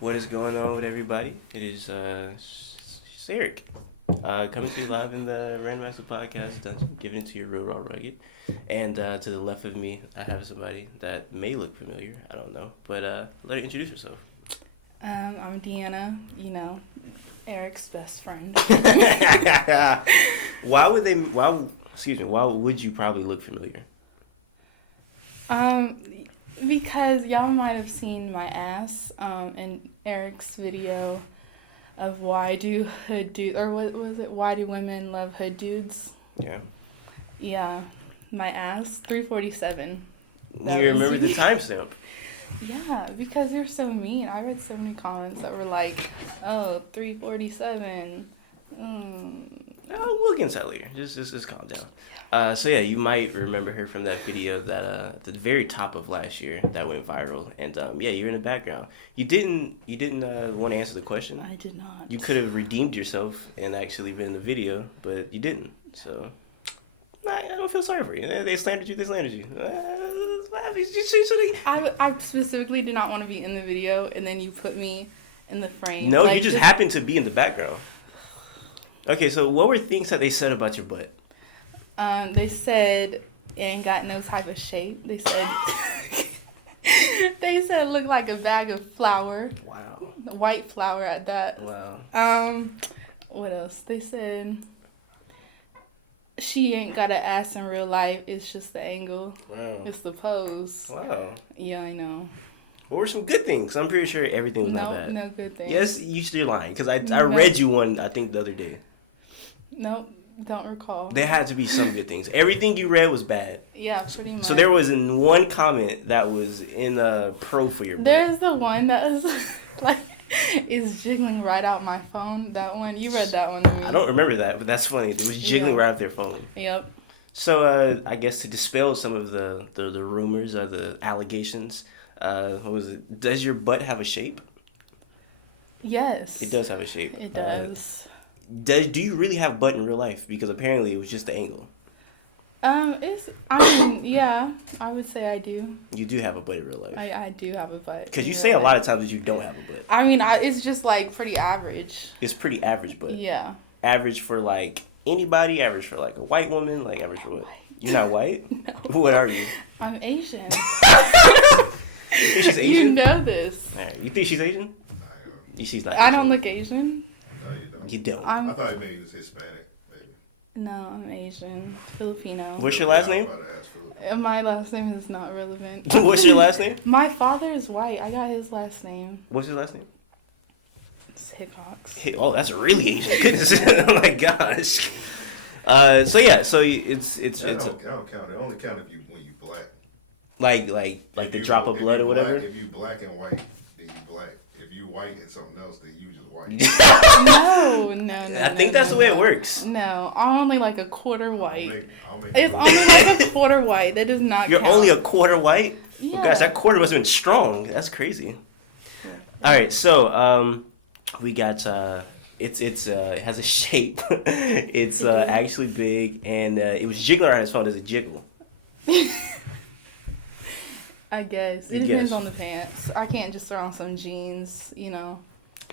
What is going on with everybody? It is it's Eric, coming to you live in the Random Acts of Podcast Dungeon, giving it to your real raw rugged. And to the left of me, I have somebody that may look familiar. I don't know, but let her introduce herself. I'm Deanna. Eric's best friend. Why would you probably look familiar? Because y'all might have seen my ass in Eric's video of why do hood dudes, or what was it? Why do women love hood dudes? Yeah. Yeah, my ass, 347. You remember the timestamp? Yeah, because you're so mean. I read so many comments that were like, "Oh, 347." We'll get into that later. Just calm down. So yeah, you might remember her from that video that at the very top of last year that went viral, and yeah, you're in the background. You didn't want to answer the question. I did not. You could have redeemed yourself and actually been in the video, but you didn't. So I don't feel sorry for you. They slandered you. I specifically did not want to be in the video, and then you put me in the frame. No, you just happened to be in the background. Okay, so what were things that they said about your butt? They said it ain't got no type of shape. They said it looked like a bag of flour. Wow. White flour at that. Wow. What else? They said she ain't got an ass in real life. It's just the angle. Wow. It's the pose. Wow. Yeah, I know. What were some good things? I'm pretty sure everything was not bad. No good things. Yes, you're lying, because I read you one, I think, the other day. Nope, don't recall. There had to be some good things. Everything you read was bad. Yeah, pretty much. So there was in one comment that was in pro for your butt. There's the one that was like, is jiggling right out my phone. That one, you read that one to me. I don't remember that, but that's funny. It was jiggling right out their phone. Yep. So I guess to dispel some of the rumors or the allegations, what was it? Does your butt have a shape? Yes. It does have a shape. It does. Do you really have butt in real life? Because apparently it was just the angle. Yeah, I would say I do. You do have a butt in real life. I do have a butt. Because you say a lot of times that you don't have a butt. It's just like pretty average. It's pretty average butt. Yeah. Average for like anybody, average for like a white woman, like average for what? White. You're not white? No. What are you? I'm Asian. You think she's Asian? You know this. Alright, you think she's Asian? She's not. I don't look Asian. No, you don't. You don't. I thought maybe he was Hispanic, maybe. No, I'm Asian. Filipino. What's your last name? My last name is not relevant. What's your last name? My father is white. I got his last name. What's his last name? It's Hickox. Hey, oh, that's really Asian. Goodness. Oh my gosh. So yeah, so it's That don't count. It only count if when you black. Like the drop of blood or whatever. If you black and white, then you black. If you white and something else, then you just white. No. I think that's the way it works. No, I'm only like a quarter white. I'll make It's only like a quarter white. That does not You're count. only a quarter white? Yeah. Oh, gosh, that quarter must have been strong. That's crazy. Yeah. All right, so we got it has a shape. It's actually big, and it was jiggling around his phone. Does it jiggle? I guess. It depends on the pants. I can't just throw on some jeans, You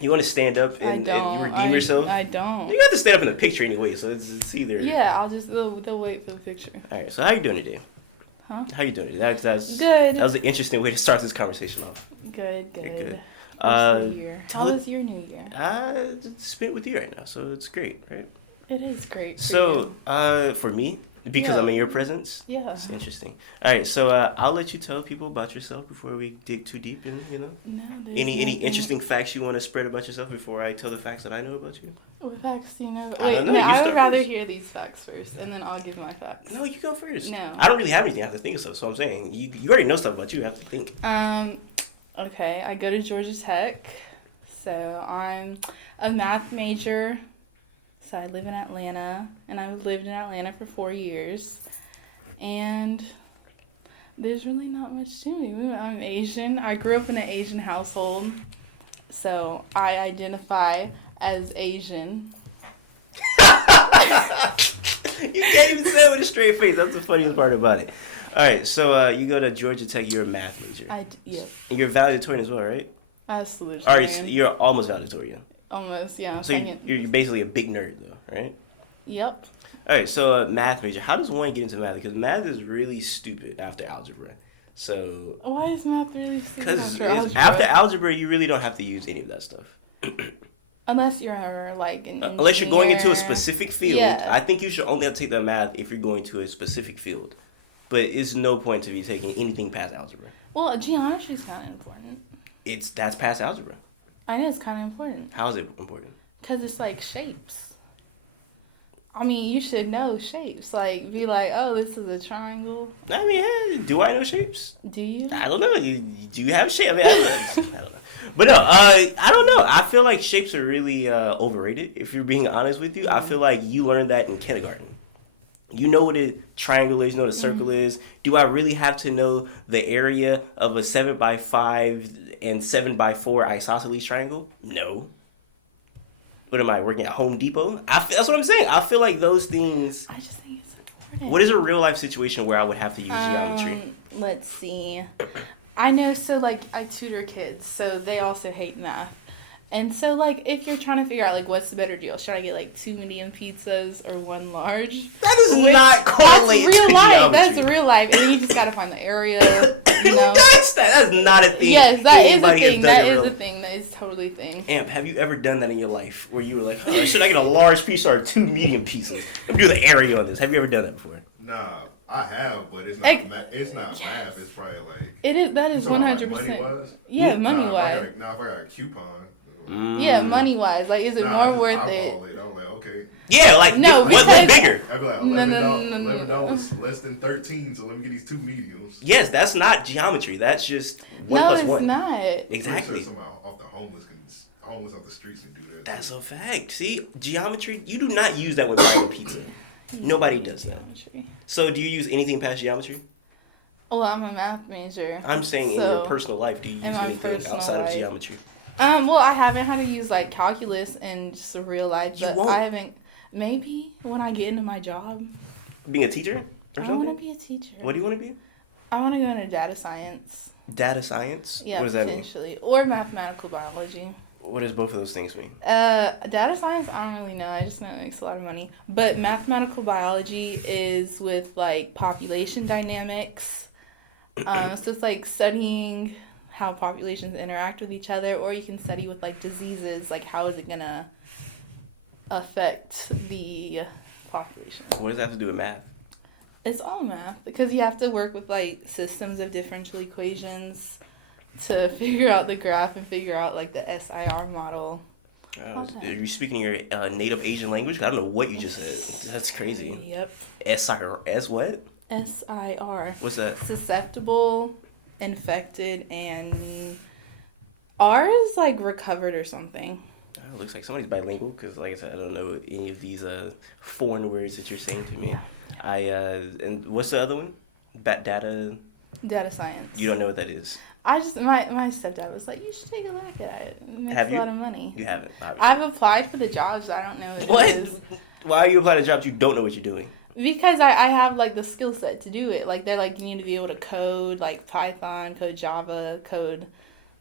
want to stand up and redeem yourself? I don't. You have to stand up in the picture anyway, so it's either... Yeah, they'll wait for the picture. All right, so how you doing today? Huh? How you doing today? That's good. That was an interesting way to start this conversation off. Good. Good. How was your new year? It's spent with you right now, so it's great, right? It is great. For me, because I'm in your presence. Yeah. It's interesting. All right, so I'll let you tell people about yourself before we dig too deep in, No, Any interesting facts you want to spread about yourself before I tell the facts that I know about you? What facts do you know? I don't know. You I would start rather first. hear these facts first, and then I'll give my facts. No, you go first. No. I don't really have anything I have to think of stuff, so I'm saying you already know stuff about you. You have to think. Okay, I go to Georgia Tech, so I'm a math major. So I live in Atlanta, and I've lived in Atlanta for 4 years, and there's really not much to me. I'm Asian. I grew up in an Asian household, so I identify as Asian. You can't even say it with a straight face. That's the funniest part about it. All right, so you go to Georgia Tech. You're a math major. Yep. And you're valedictorian as well, right? I was salutatorian. All right, so you're almost valedictorian. Almost, yeah. So you're basically a big nerd, though, right? Yep. All right, so math major. How does one get into math? Because math is really stupid after algebra. So Why is math really stupid because after algebra? after algebra, you really don't have to use any of that stuff. Unless you're like an engineer. Unless you're going into a specific field. Yeah. I think you should only have to take the math if you're going to a specific field. But it's no point to be taking anything past algebra. Well, geometry's kind of important. That's past algebra. I know it's kind of important. How is it important? Because it's like shapes. I mean, you should know shapes. Like, be like, oh, this is a triangle. I mean, do I know shapes? Do you? I don't know. Do you have shape? I mean, I don't know. But no, I don't know. I feel like shapes are really overrated, if you're being honest with you. I feel like you learned that in kindergarten. You know what a triangle is, you know what a circle is. Do I really have to know the area of a 7x5 and 7x4 isosceles triangle? No. What am I, working at Home Depot? That's what I'm saying. I feel like those things... I just think it's important. What is a real life situation where I would have to use geometry? Let's see. I know, so like I tutor kids, so they also hate math. And so like if you're trying to figure out like what's the better deal, should I get like 2 medium pizzas or 1 large? That is not correlated That's real to life. geometry. That's real life. And then you just gotta find the area, you know. That's not a thing. Yes, that is a Anybody has thing. done That in is real- a thing. That is totally a thing. Amp, have you ever done that in your life where you were like, oh, should I get a large pizza or 2 medium pizzas? Let me do the area on this. Have you ever done that before? Nah, I have, but it's not. It's not Yes. math. It's probably like. It is. That is 100%. Yeah, money wise. If I got a coupon. Yeah, money wise. Like, is it more worth it? I'm like, okay. Yeah, like, No, what's because- bigger? I'd be like, No. $11 less than 13, so let me get these 2 mediums. Yes, that's not geometry. That's just 1 No, plus it's 1. not. Exactly. Somebody off the homeless off the streets can do that. That's a fact. See, geometry, you do not use that when buying a pizza. Nobody does that. Geometry. So do you use anything past geometry? Well, I'm a math major. I'm saying in so- your personal life, do you in use my anything personal outside of life. geometry? Well, I haven't had to use like calculus in just a real life, You but won't. I haven't. Maybe when I get into my job, Being a teacher or I something? want to be a teacher. What do you want to be? I want to go into data science. Data science? Yeah, What does that mean? potentially, or mathematical biology. What does both of those things mean? Data science, I don't really know. I just know it makes a lot of money. But mathematical biology is with like population dynamics. So it's like studying how populations interact with each other, or you can study with like diseases, like how is it gonna affect the population. What does that have to do with math? It's all math because you have to work with like systems of differential equations to figure out the graph and figure out like the SIR model. Are you speaking your native Asian language? I don't know what you just said. That's crazy. Yep. S what? SIR. What's that? Susceptible, infected, and R is like recovered or something. It looks like somebody's bilingual because, like I said, I don't know any of these foreign words that you're saying to me. Yeah. And what's the other one? Data. Data science. You don't know what that is. I just my stepdad was like, you should take a look at it. It makes Have a you? lot of money. You haven't. Obviously. I've applied for the jobs. I don't know what it is. Why are you applying to jobs you don't know what you're doing? Because I have like the skill set to do it. Like they're like, you need to be able to code like Python, code Java, code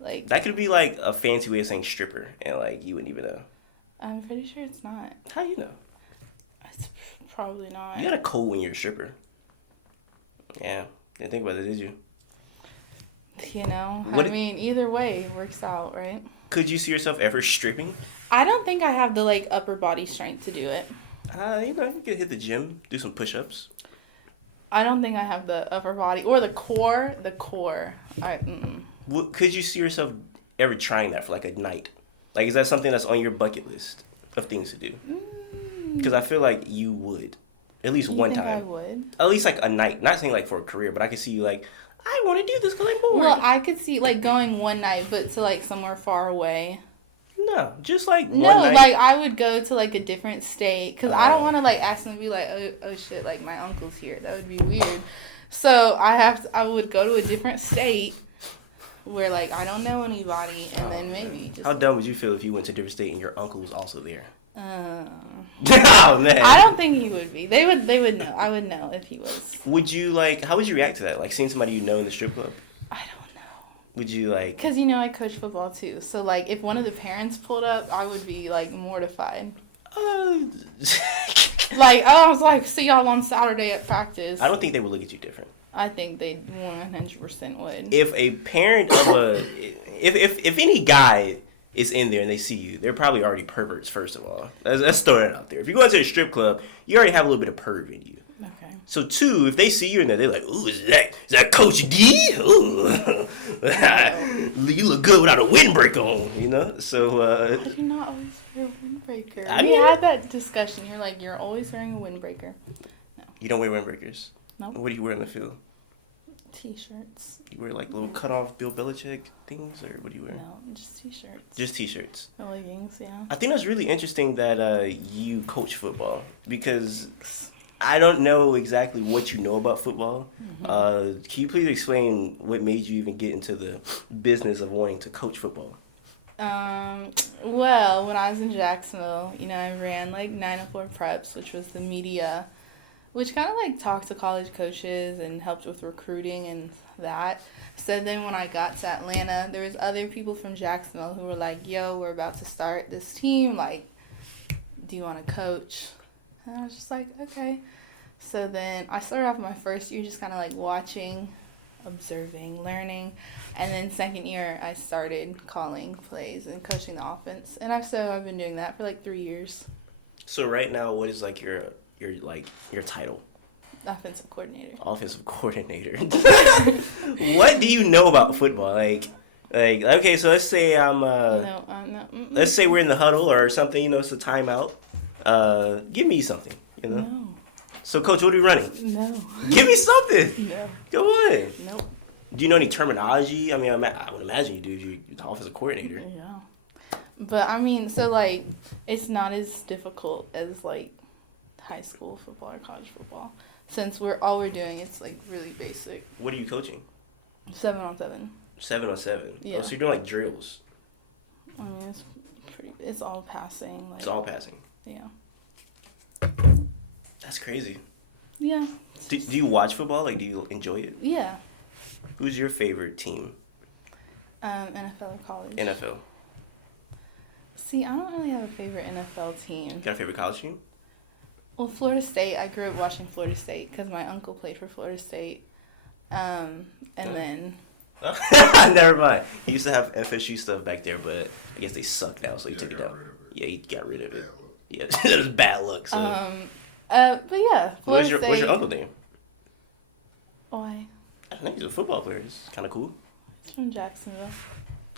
like. That could be like a fancy way of saying stripper, and like you wouldn't even know. I'm pretty sure it's not. How you know? It's probably not. You gotta code when you're a stripper. Yeah, didn't think about it, did you? You know, What I mean, either way works out, right? Could you see yourself ever stripping? I don't think I have the like upper body strength to do it. You could hit the gym, do some push-ups. I don't think I have the upper body or the core. The core. Could you see yourself ever trying that for like a night? Like, is that something that's on your bucket list of things to do? Because I feel like you would, at least You one think time. I would. At least like a night. Not saying like for a career, but I could see you like, I want to do this because I'm bored. Well, I could see like going one night, but to like somewhere far away. No, just like one No, night. like I would go to like a different state because I don't want to like ask them to be like, oh shit, like my uncle's here. That would be weird. So I would go to a different state where like I don't know anybody, and then maybe just. How dumb would you feel if you went to a different state and your uncle was also there? Oh man. I don't think he would be. They would know. I would know if he was. Would you like? How would you react to that? Like seeing somebody you know in the strip club? I don't know. Would you like? Because, you know, I coach football too. So, like, if one of the parents pulled up, I would be, like, mortified. Like, I was like, see y'all on Saturday at practice. I don't think they would look at you different. I think they 100% would. If a parent of a, if any guy is in there and they see you, they're probably already perverts. First of all, let's throw that out there. If you go into a strip club, you already have a little bit of perv in you. Okay. So two, if they see you in there, they're like, "Ooh, is that Coach D? Ooh, you look good without a windbreaker on." You know. So. I do not always wear a windbreaker. I We mean, had that discussion. You're like, you're always wearing a windbreaker. No. You don't wear windbreakers. Nope. What do you wear in the field? T-shirts. You wear like little cut off Bill Belichick things, or what do you wear? No, just T-shirts. Just T-shirts. The leggings, yeah. I think that's really interesting that you coach football, because I don't know exactly what you know about football. Mm-hmm. Can you please explain what made you even get into the business of wanting to coach football? Well, when I was in Jacksonville, you know, I ran like 904 Preps, which was the media, which kind of like talked to college coaches and helped with recruiting and that. So then when I got to Atlanta, there was other people from Jacksonville who were like, yo, we're about to start this team. Like, do you want to coach? And I was just like, okay. So then I started off my first year just kind of like watching, observing, learning. And then second year, I started calling plays and coaching the offense. And I've been doing that for like 3 years. So right now, what is like your title? Offensive coordinator. Offensive coordinator. What do you know about football? Like okay, so let's say I'm No, I'm not. let's say we're in the huddle or something. You know, it's a timeout. Give me something. You know. No. So, coach, what are we running? No. Give me something. No. Go on. Nope. Do you know any terminology? I mean, I would imagine you do. You're the offensive coordinator. Yeah. But, I mean, so, like, it's not as difficult as, like, high school football or college football. Since all we're doing, it's, like, really basic. What are you coaching? 7-on-7. 7-on-7. Yeah. Oh, so you're doing, like, drills. I mean, it's all passing. Like, It's all passing. Yeah. That's crazy. Yeah. Do you watch football? Like, do you enjoy it? Yeah. Who's your favorite team? NFL or college. NFL. See, I don't really have a favorite NFL team. Got a favorite college team? Well, Florida State. I grew up watching Florida State because my uncle played for Florida State. Then... Never mind. He used to have FSU stuff back there, but I guess they suck now, so he took it down. Yeah, he got rid of it. Yeah, that was bad luck. So. But yeah, What's your uncle name? Why? I think he's a football player. It's kind of cool. He's from Jacksonville.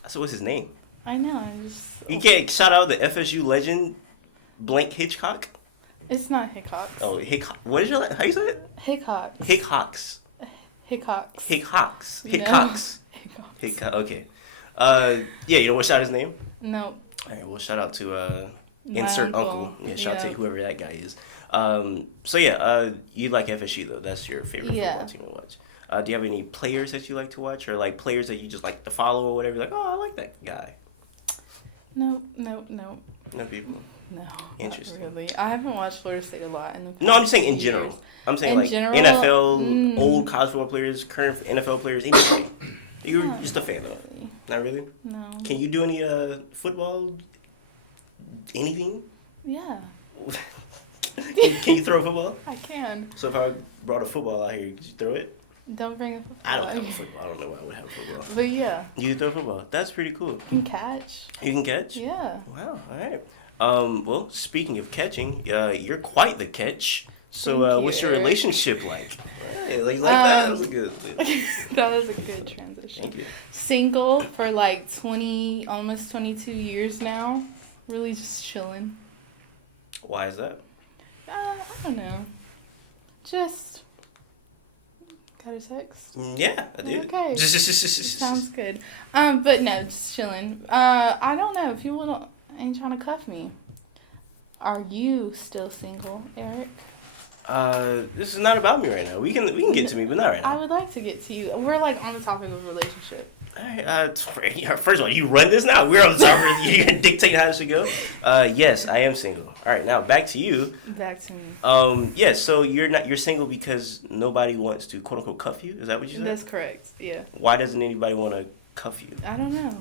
So what's his name? I know. I'm just. You can't shout out the FSU legend, Blank Hitchcock. It's not Hickox. Oh, Hickok. What is your? How you say it? Hickox. Hickox. Hickox. Hickox. No. Hickox. Hickox. Hickox. Okay. Yeah, you know what? Shout his name. No. All right. Well, shout out to My insert uncle. Yeah, shout out to whoever that guy is. So yeah, you like FSU though. That's your favorite football team to watch. Do you have any players that you like to watch, or like players that you just like to follow or whatever? Like, oh, I like that guy. No. No people. No. Interesting. Not really. I haven't watched Florida State a lot in the past No, I'm just saying in few general. years. I'm saying In like general, NFL, old college football players, current NFL players, anything. You're Not just a fan though. really. Not really? No. Can you do any football? Anything? Yeah. Can you throw a football? I can. So if I brought a football out here, could you throw it? Don't bring a football. I don't have a football. I don't know why I would have a football. But yeah. You can throw a football. That's pretty cool. You can catch. You can catch? Yeah. Wow. All right. Well, speaking of catching, you're quite the catch. So, Thank what's you, your Eric. relationship like? Hey, like that? That was a good. That was a good transition. Thank you. Single for like 20, almost 22 years now. Really just chilling. Why is that? I don't know. Just got a text. Yeah, I did. Okay. Sounds good. But no, just chilling. I don't know. People ain't trying to cuff me. Are you still single, Eric? This is not about me right now. We can get to me, but not right I now. would like to get to you. We're like on the topic of relationship. All right. First of all, you run this now. We're on the topic. You're gonna dictate how this should go. Yes, I am single. All right, now back to you. Back to me. Yes. So you're single because nobody wants to quote unquote cuff you. Is that what you said? That's correct. Yeah. Why doesn't anybody want to cuff you? I don't know.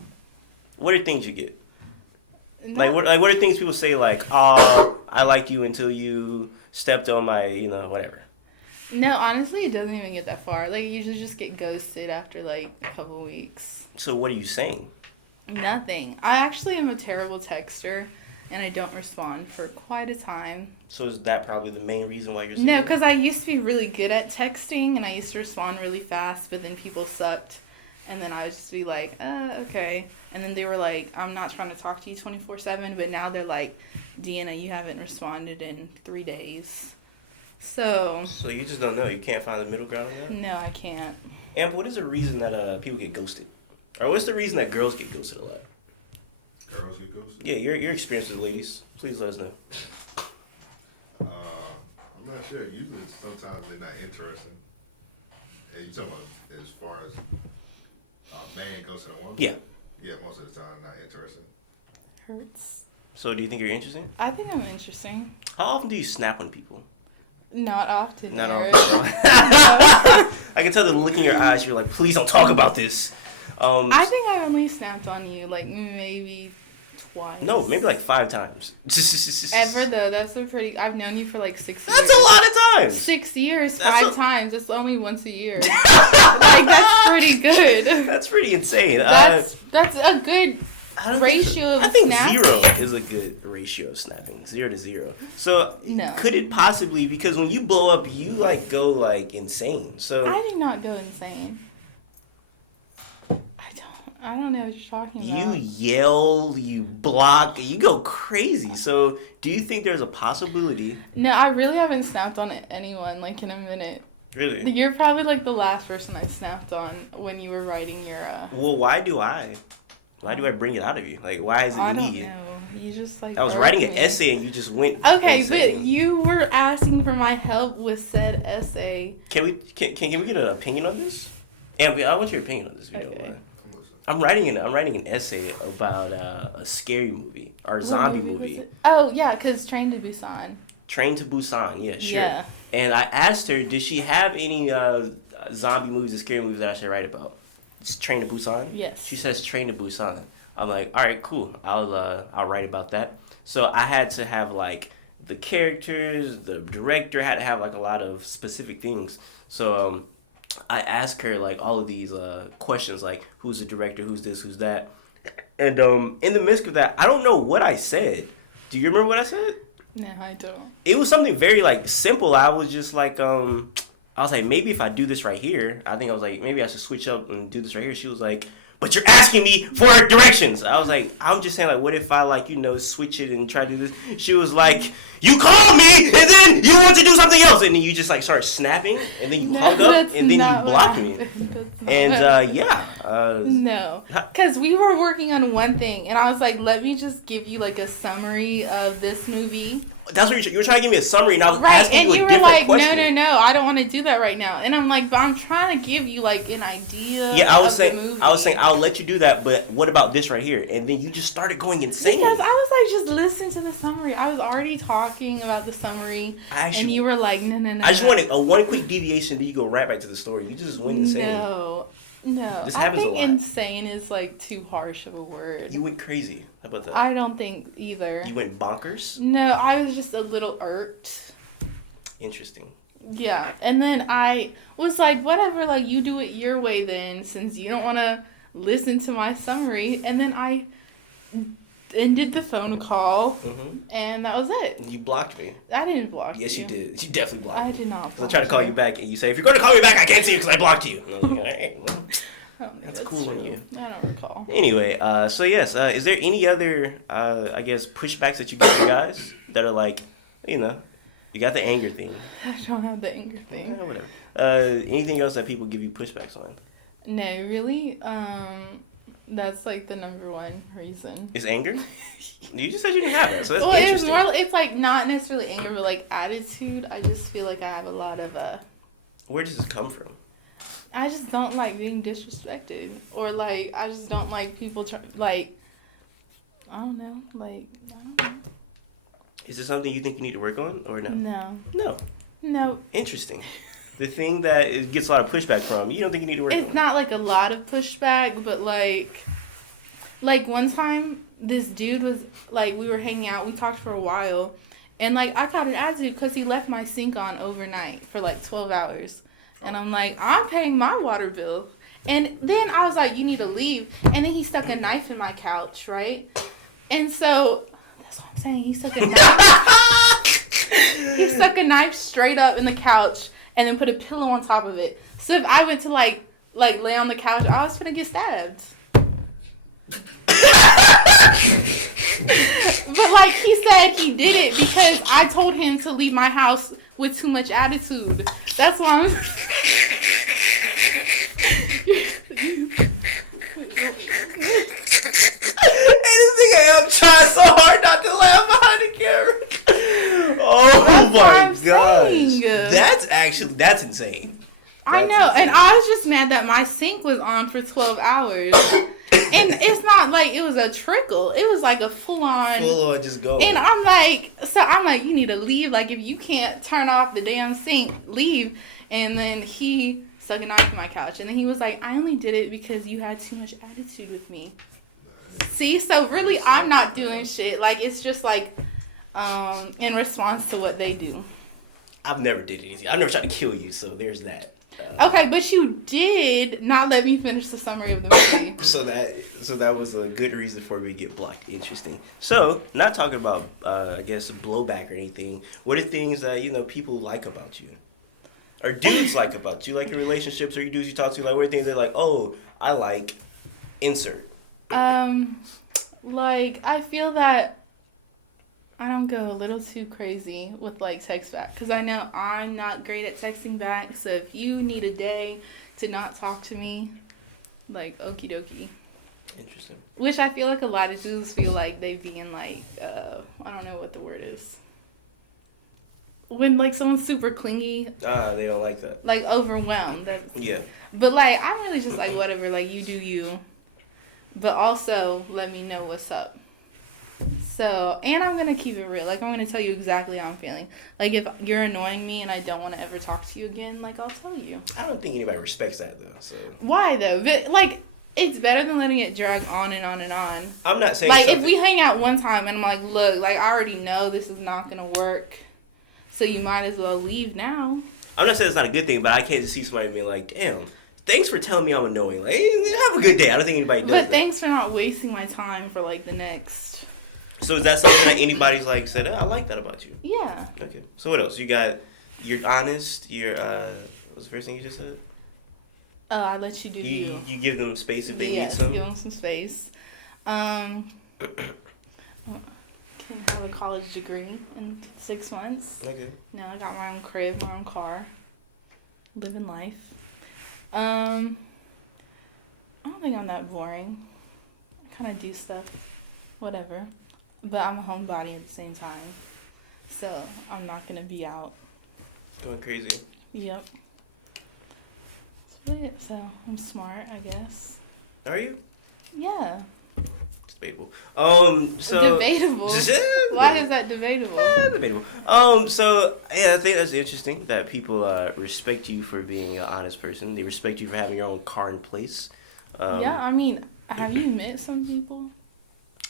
What are things you get? No. What are things people say like, oh, I liked you until you stepped on my, whatever. No, honestly, it doesn't even get that far. Like, I usually just get ghosted after, like, a couple weeks. So what are you saying? Nothing. I actually am a terrible texter, and I don't respond for quite a time. So is that probably the main reason why you're saying No, because I used to be really good at texting, and I used to respond really fast, but then people sucked. And then I would just be like, okay. And then they were like, I'm not trying to talk to you 24/7, but now they're like, Deanna, you haven't responded in 3 days. So you just don't know. You can't find the middle ground on that? no, I can't. And what is the reason that people get ghosted? Or what's the reason that girls get ghosted a lot? Girls get ghosted? Yeah, your experience with ladies. Please let us know. I'm not sure. Usually, sometimes they're not interested. Hey, you talking about as far as a man ghosting a woman? Yeah. Yeah, most of the time, not interested. Hurts. So do you think you're interesting? I think I'm interesting. How often do you snap on people? Not often. Not Eric. often. I can tell the look in your eyes. You're like, please don't talk about this. I think I only snapped on you like maybe twice. No, maybe like 5 times. Ever though, that's a pretty. I've known you for like 6 years. That's a lot of times. 6 years, That's 5 times. It's only once a year. Like that's pretty good. That's pretty insane. That's a good ratio of I think snapping. 0 is a good ratio of snapping. 0 to 0. So No. could it possibly, because when you blow up, you like go like insane. So I did not go insane. I don't know what you're talking about. you yell, you block, you go crazy. So do you think there's a possibility? No, I really haven't snapped on anyone like in a minute. Really? You're probably like the last person I snapped on when you were writing your. Well, why do I bring it out of you? Like, why is it I don't immediate? know. You just like. I was irked writing an me. essay and you just went. Okay, insane. but you were asking for my help with said essay. Can we get an opinion on this? And I want your opinion on this video. Okay. I'm writing an essay about a scary movie or a zombie What movie. was it? Oh yeah, cause Train to Busan. Train to Busan, yeah, sure. Yeah. And I asked her, did she have any zombie movies or scary movies that I should write about? It's Train to Busan? Yes. She says Train to Busan. I'm like, all right, cool. I'll write about that. So I had to have like the characters, the director had to have like a lot of specific things. So I asked her like all of these questions, like who's the director, who's this, who's that, and in the midst of that, I don't know what I said. Do you remember what I said? No, I don't. It was something very like simple. I was just like I was like, maybe if I do this right here, I think I was like, maybe I should switch up and do this right here. She was like, but you're asking me for directions. I was like, I'm just saying, like, what if I, like, switch it and try to do this? She was like, you called me, and then you want to do something else. And then you just, like, start snapping, and then you hung up, and then you blocked me. And, No. Because we were working on one thing, and I was like, let me just give you, like, a summary of this movie. That's what you were trying to give me a summary, and I was right, asking and you you a were different like, question. no, I don't want to do that right now. And I'm like, but I'm trying to give you like an idea. Yeah, of the movie. I was saying, I'll let you do that, but what about this right here? And then you just started going insane. Because I was like, just listen to the summary. I was already talking about the summary, and you were like, no. I just wanted one quick deviation, then you go right back to the story. You just went insane. No. This I happens think a lot. insane is like too harsh of a word. You went crazy. How about that? I don't think either. You went bonkers? No, I was just a little irked. Interesting. Yeah, and then I was like, whatever, like, you do it your way then, since you don't want to listen to my summary. And then I ended the phone call, and that was it. You blocked me. I didn't block you. Yes, you did. You definitely blocked me. I did not block I tried to call you back, and you say, if you're going to call me back, I can't see you because I blocked you. And I was like, all right, well, that's cool on you. I don't recall. Anyway, so yes, is there any other, I guess, pushbacks that you get from guys that are like, you got the anger thing. I don't have the anger thing. Yeah, whatever. Anything else that people give you pushbacks on? No, really? That's like the number one reason. Is anger? You just said you didn't have that, so that's well, interesting. it's like not necessarily anger, but like attitude. I just feel like I have a lot of Where does this come from? I just don't like being disrespected, or like I just don't like people I don't know. Is this something you think you need to work on, or no? No. No. No. Interesting. the thing that it gets a lot of pushback from, you don't think you need to work on? It's not like a lot of pushback, but like one time this dude was like, we were hanging out, we talked for a while, and like I got an attitude because he left my sink on overnight for like 12 hours, and I'm like, I'm paying my water bill. And then I was like, you need to leave. And then he stuck a knife in my couch, right? And so, that's what I'm saying. He stuck a knife. He stuck a knife straight up in the couch and then put a pillow on top of it. So if I went to like lay on the couch, I was gonna get stabbed. But like he said he did it because I told him to leave my house with too much attitude. That's why I'm... I'm trying so hard not to laugh behind the camera. Oh my gosh. That's insane. I know, and I was just mad that my sink was on for 12 hours. And it's not like it was a trickle. It was like a full-on just go. And I'm like, you need to leave. Like, if you can't turn off the damn sink, leave. And then he stuck a knife in my couch. And then he was like, I only did it because you had too much attitude with me. See, so really, I'm not doing shit. Like, it's just like, in response to what they do. I've never did anything. I've never tried to kill you, so there's that. Okay, but you did not let me finish the summary of the movie. So that was a good reason for me to get blocked. Interesting. So, not talking about, I guess, blowback or anything. What are things that, people like about you? Or dudes like about you? Like in relationships, or you dudes you talk to, like, what are things they're like, oh, I like insert? Like, I feel that I don't go a little too crazy with, like, text back. Because I know I'm not great at texting back. So if you need a day to not talk to me, like, okie dokie. Interesting. Which I feel like a lot of dudes feel like they being, like, I don't know what the word is. When, like, someone's super clingy. They don't like that. Like, overwhelmed. Yeah. But, like, I'm really just like, whatever. Like, you do you. But also, let me know what's up. So, and I'm going to keep it real. Like, I'm going to tell you exactly how I'm feeling. Like, if you're annoying me and I don't want to ever talk to you again, like, I'll tell you. I don't think anybody respects that, though, so. Why, though? But, like, it's better than letting it drag on and on and on. I'm not saying like, if we hang out one time and I'm like, look, like, I already know this is not going to work, so you might as well leave now. I'm not saying it's not a good thing, but I can't just see somebody being like, damn, thanks for telling me I'm annoying. Like, have a good day. I don't think anybody does that. But thanks for not wasting my time for, like, the next... So is that something that anybody's like said, I like that about you? Yeah. Okay. So what else? You got, you're honest, you're, what's the first thing you just said? I let you do you. You give them space if they need Yes, some? give them some space. Can have a college degree in 6 months. Okay. Now I got my own crib, my own car. Living life. I don't think I'm that boring. I kind of do stuff. Whatever. But I'm a homebody at the same time. So, I'm not going to be out. Going crazy. Yep. That's it. So, I'm smart, I guess. Are you? Yeah. It's debatable. So... Debatable? Why is that debatable? Debatable. So, yeah, I think that's interesting that people respect you for being an honest person. They respect you for having your own car in place. Yeah, I mean, have you met some people?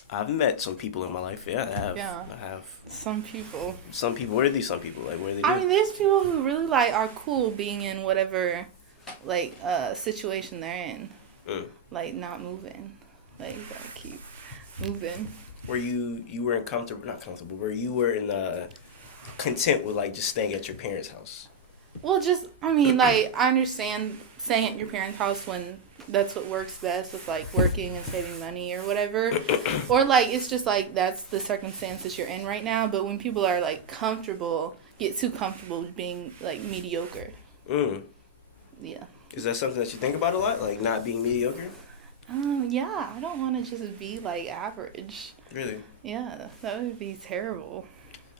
I've met some people in my life. Yeah, I have. Yeah. I have. Some people. Some people. What are these some people? Like, what do they do? I mean, there's people who really, like, are cool being in whatever, like, situation they're in. Like, not moving. Like, you gotta keep moving. Where you were not comfortable, where you were in content with, like, just staying at your parents' house? Well, just, I mean, like, I understand staying at your parents' house when that's what works best with, like, working and saving money or whatever. Or, like, it's just, like, that's the circumstances you're in right now. But when people are, like, get too comfortable with being, like, mediocre. Yeah. Is that something that you think about a lot? Like, not being mediocre? Yeah. I don't want to just be, like, average. Really? Yeah. That would be terrible.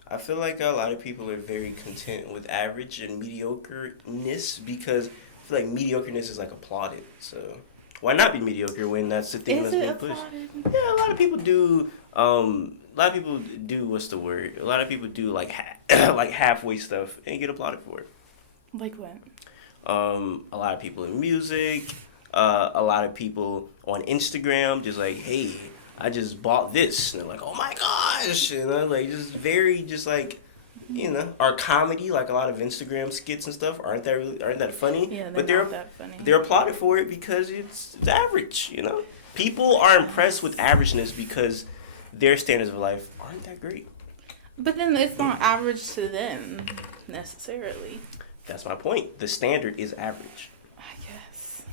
I feel like a lot of people are very content with average and mediocreness because I feel like mediocreness is like applauded. So why not be mediocre when that's the thing that's being pushed? Yeah, a lot of people do. What's the word? A lot of people do like like halfway stuff and get applauded for it. Like what? a lot of people in music, a lot of people on Instagram, just like, hey, I just bought this, and they're like, oh my gosh, like just very, just like, our comedy, like a lot of Instagram skits and stuff, aren't that funny? Yeah, but not that funny. They're applauded for it because it's average, People are impressed with averageness because their standards of life aren't that great. But then it's not average to them necessarily. That's my point. The standard is average. I guess.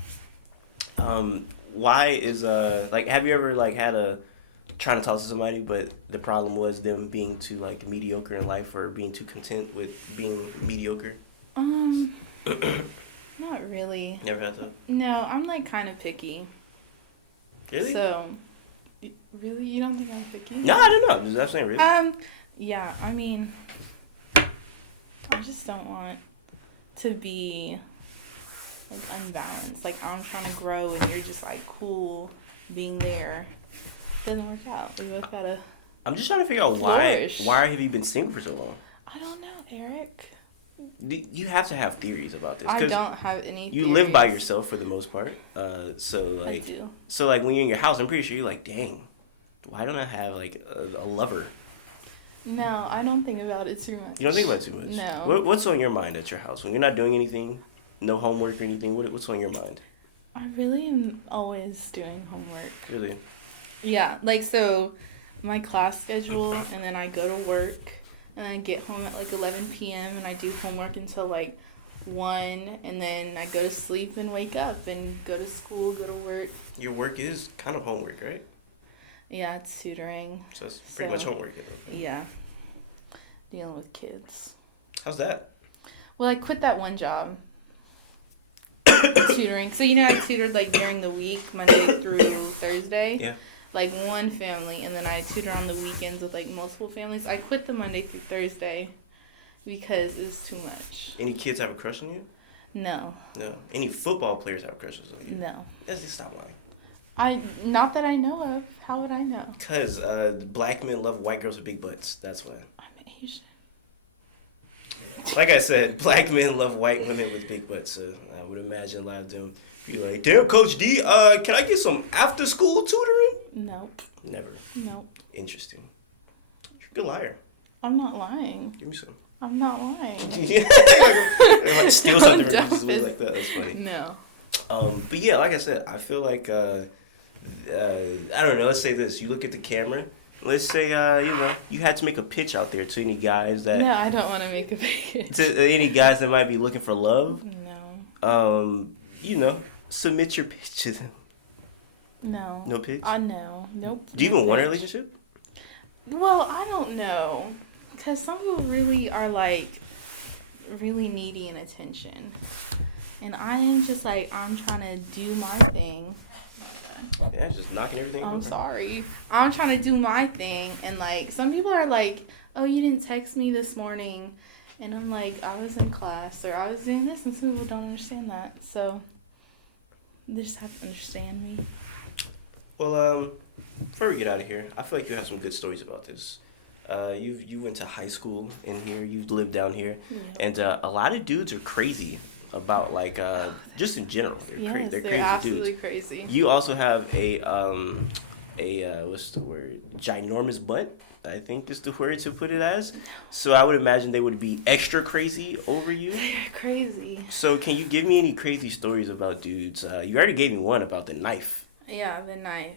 Why is have you ever had trying to talk to somebody, but the problem was them being too mediocre in life or being too content with being mediocre? Not really. Never had that? No, I'm kind of picky. Really? So, really, you don't think I'm picky? No, I don't know. I'm saying really. Yeah. I mean, I just don't want to be unbalanced. I'm trying to grow, and you're just cool being there. Doesn't work out. We both gotta. I'm just trying to figure out flourish. why have you been single for so long? I don't know, Eric. You have to have theories about this. I don't have any. You theories. live by yourself for the most part. So I do. So when you're in your house, I'm pretty sure you're like, dang, why don't I have a lover? No, I don't think about it too much. You don't think about it too much? No. What's on your mind at your house when you're not doing anything, no homework or anything? What's on your mind? I really am always doing homework. Really? Yeah, so my class schedule, and then I go to work, and then I get home at 11 p.m. and I do homework until 1, and then I go to sleep and wake up and go to school, go to work. Your work is kind of homework, right? Yeah, it's tutoring. So it's pretty much homework. Yeah. Dealing with kids. How's that? Well, I quit that one job. Tutoring. So, I tutored during the week, Monday through Thursday. Yeah. One family, and then I tutor on the weekends with multiple families. I quit the Monday through Thursday because it's too much. Any kids have a crush on you? No. No. Any football players have crushes on you? No. Let's just stop lying. Not that I know of. How would I know? Because black men love white girls with big butts. That's why. I'm Asian. Like I said, black men love white women with big butts. So I would imagine a lot of them be like, damn, Coach D, can I get some after school tutoring? Nope. Never. Nope. Interesting. You're a good liar. I'm not lying. Give me some. I'm not lying. Steal something from you just like that. That's funny. No. But yeah, like I said, I feel like I don't know. Let's say this: you look at the camera. Let's say you had to make a pitch out there to any guys that. No, I don't want to make a pitch. To any guys that might be looking for love. No. Submit your pitch to them. No. No pitch? No. Nope. Do you even want a relationship? Well, I don't know. Because some people really are, really needy in attention. And I am just, I'm trying to do my thing. Yeah, just knocking everything over. I'm sorry. I'm trying to do my thing. And, some people are oh, you didn't text me this morning. And I'm I was in class. Or I was doing this. And some people don't understand that. So, they just have to understand me. Well, before we get out of here, I feel like you have some good stories about this. You went to high school in here. You've lived down here, Yeah. and a lot of dudes are crazy about just in general. Yes, they're they're crazy absolutely dudes. crazy. You also have a what's the word? Ginormous butt, I think is the word to put it as. So I would imagine they would be extra crazy over you. They're crazy. So can you give me any crazy stories about dudes? You already gave me one about the knife. Yeah, the knife.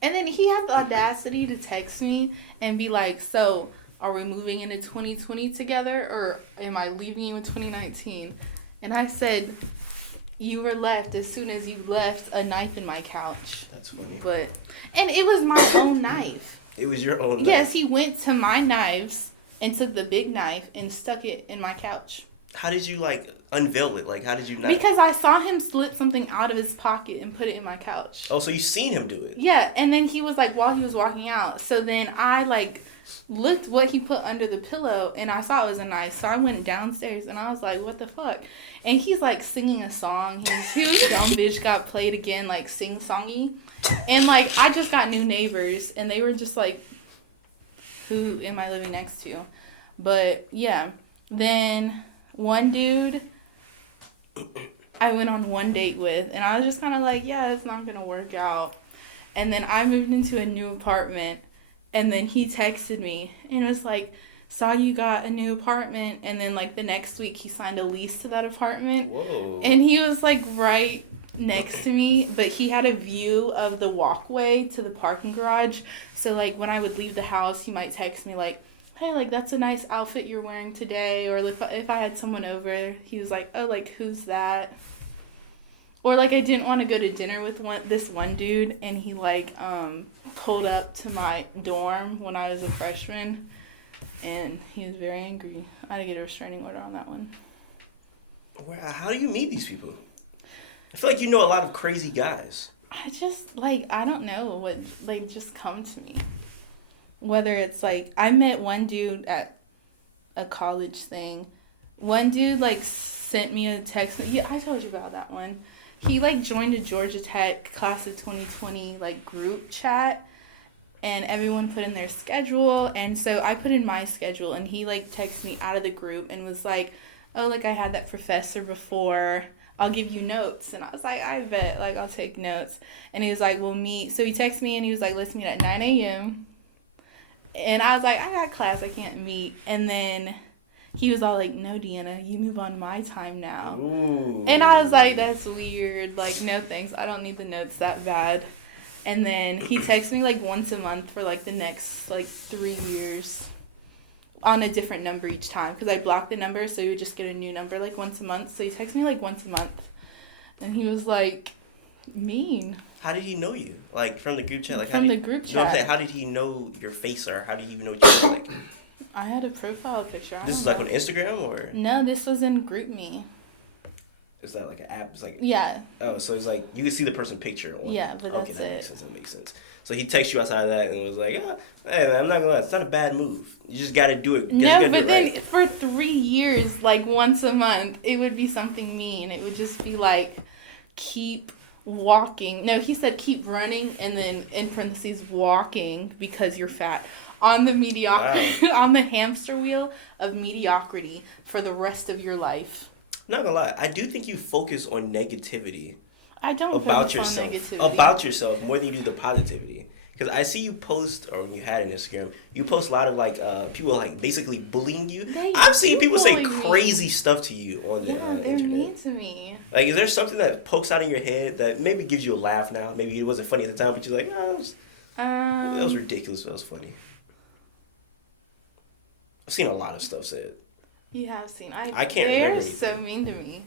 And then he had the audacity to text me and be like, so, are we moving into 2020 together, or am I leaving you in 2019? And I said, you were left as soon as you left a knife in my couch. That's funny. And it was my own knife. It was your own knife? Yes, he went to my knives and took the big knife and stuck it in my couch. How did you, unveil it? How did you not? Because I saw him slip something out of his pocket and put it in my couch. Oh, so you seen him do it? Yeah, and then he was while he was walking out. So then I looked what he put under the pillow, and I saw it was a knife. So I went downstairs, and I was like, what the fuck? And he's singing a song. His dumb bitch got played again, sing-songy. And I just got new neighbors, and they were just who am I living next to? But yeah, then one dude, I went on one date with, and I was just kind of like, yeah, it's not gonna work out. And then I moved into a new apartment, and then he texted me and was like, saw you got a new apartment, and then like the next week he signed a lease to that apartment. Whoa. And he was like right next to me, but he had a view of the walkway to the parking garage. So like when I would leave the house, he might text me like, hey, like that's a nice outfit you're wearing today. Or if I had someone over, he was like, oh, like who's that? Or like I didn't want to go to dinner with this one dude, and he like pulled up to my dorm when I was a freshman, and he was very angry. I had to get a restraining order on that one. How do you meet these people? I feel like you know a lot of crazy guys. I just, like, I don't know what, like, just come to me. Whether it's, like, I met one dude at a college thing. One dude, like, sent me a text. Yeah, I told you about that one. He, like, joined a Georgia Tech class of 2020, like, group chat. And everyone put in their schedule. And so I put in my schedule. And he, like, texted me out of the group and was like, oh, like, I had that professor before. I'll give you notes. And I was like, I bet. Like, I'll take notes. And he was like, we'll meet. So he texted me and he was like, let's meet at 9 a.m. And I was like, I got class. I can't meet. And then he was all like, no, Deanna, you move on my time now. Ooh. And I was like, that's weird. Like, no thanks. I don't need the notes that bad. And then he texts me like once a month for like the next like 3 years. On a different number each time, because I blocked the number, so he would just get a new number like once a month. So he texted me like once a month, and he was like mean. How did he know you? Like from the group chat? Like from the group chat. You know what I'm saying? How did he know your face, or how did he even know what you look like? I had a profile picture. This is like on Instagram, or no? This was in GroupMe. Is that like an app? It's like yeah. Oh, so it's like you can see the person picture. Yeah, but that's okay, it. That makes sense. So he texted you outside of that and was like, hey, man, I'm not gonna lie, it's not a bad move. You just gotta do it. No, but then for 3 years, like once a month, it would be something mean. It would just be like, keep walking. No, he said keep running, and then in parentheses walking because you're fat on the mediocrity on the hamster wheel of mediocrity for the rest of your life. Not gonna lie, I do think you focus on negativity. I don't about focus yourself, on negativity. about yourself more than you do the positivity. Because I see you post, or when you had an Instagram, you post a lot of like people like basically bullying you. I've seen people say crazy stuff to you on the they're internet. mean to me. Like, is there something that pokes out in your head that maybe gives you a laugh now? Maybe it wasn't funny at the time, but you're like, that was ridiculous. That was funny. I've seen a lot of stuff said. You have seen. I can't remember. They're so mean to me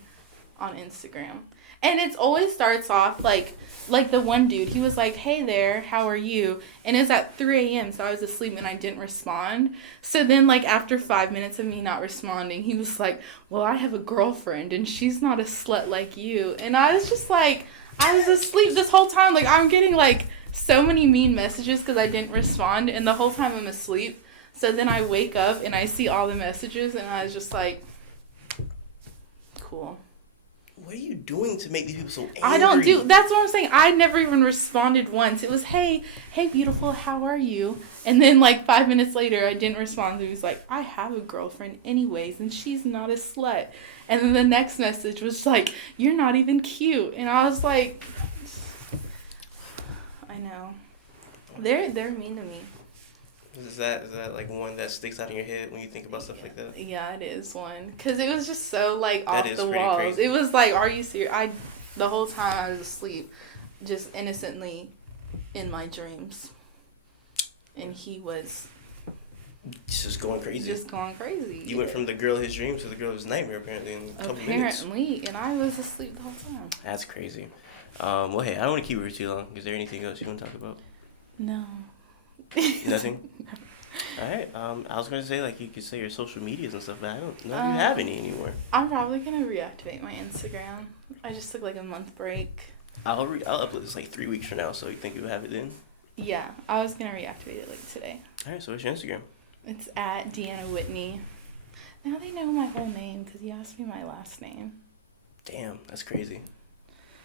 on Instagram. And it always starts off like the one dude, he was like, hey there, how are you? And it was at 3 a.m., so I was asleep and I didn't respond. So then, like, after 5 minutes of me not responding, he was like, well, I have a girlfriend and she's not a slut like you. And I was just like, I was asleep this whole time. Like, I'm getting, like, so many mean messages because I didn't respond. And the whole time I'm asleep. So then I wake up and I see all the messages and I was just like, cool. What are you doing to make these people so angry? I don't do. That's what I'm saying. I never even responded once. It was, hey, beautiful, how are you? And then, like, 5 minutes later, I didn't respond. He was like, I have a girlfriend anyways, and she's not a slut. And then the next message was like, you're not even cute. And I was like, I know. They're mean to me. Is that like one that sticks out in your head when you think about stuff like that? Yeah, it is one. Because it was just so, like, off the walls. Crazy. It was like, are you serious? The whole time I was asleep, just innocently in my dreams. And he was... just going crazy. You went from the girl of his dreams to the girl of his nightmare, apparently, in a couple minutes. Apparently, and I was asleep the whole time. That's crazy. Well, hey, I don't want to keep it for too long. Is there anything else you want to talk about? No. Nothing? Alright, I was going to say, like, you could say your social medias and stuff, but I don't know if you have any anymore. I'm probably going to reactivate my Instagram. I just took, like, a month break. I'll upload this, like, 3 weeks from now, so you think you'll have it then? Yeah, I was going to reactivate it, like, today. Alright, so what's your Instagram? It's at Deanna Whitney. Now they know my whole name, because he asked me my last name. Damn, that's crazy.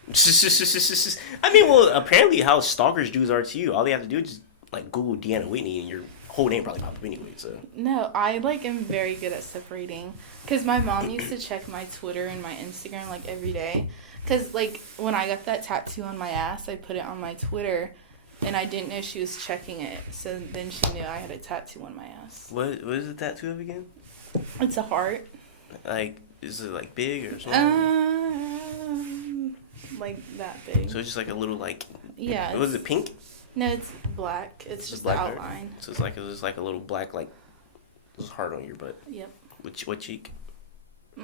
I mean, well, apparently how stalkers dudes are to you. All they have to do is just, like, Google Deanna Whitney, and your whole name probably pop up anyway. So No, I like am very good at separating. Cause my mom used to check my Twitter and my Instagram like every day. Cause like when I got that tattoo on my ass, I put it on my Twitter, and I didn't know she was checking it. So then she knew I had a tattoo on my ass. what is the tattoo of again? It's a heart. Like, is it like big or small? Like that big. So it's just like a little like. Yeah. Was it pink? No, it's black. It's just the black heart? outline. So it's like a little black like. This heart on your butt. Yep. What cheek? I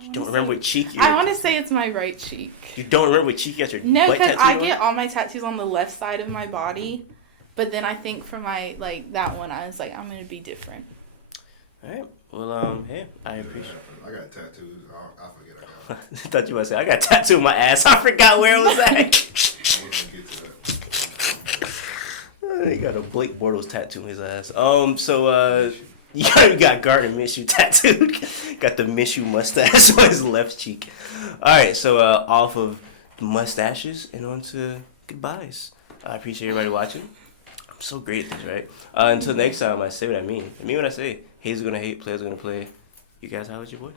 You don't remember what cheek? I want to say it's my right cheek. You don't remember what cheek you got your No, butt because tattoo I on? get all my tattoos on the left side of my body, but then I think for my like that one, I was like, I'm gonna be different. All right. Well, hey, I appreciate. I got tattoos. I forget I got I thought you were gonna say I got a tattoo on my ass. I forgot where it was at. I wasn't gonna get to that. He got a Blake Bortles tattoo on his ass. So you got Gardner Minshew tattooed. Got the Minshew mustache on his left cheek. All right. So off of mustaches and on to goodbyes. I appreciate everybody watching. I'm so great at this, right? Until next time, I say what I mean. I mean what I say. Haters are gonna hate. Players are gonna play. You guys, how was your boy?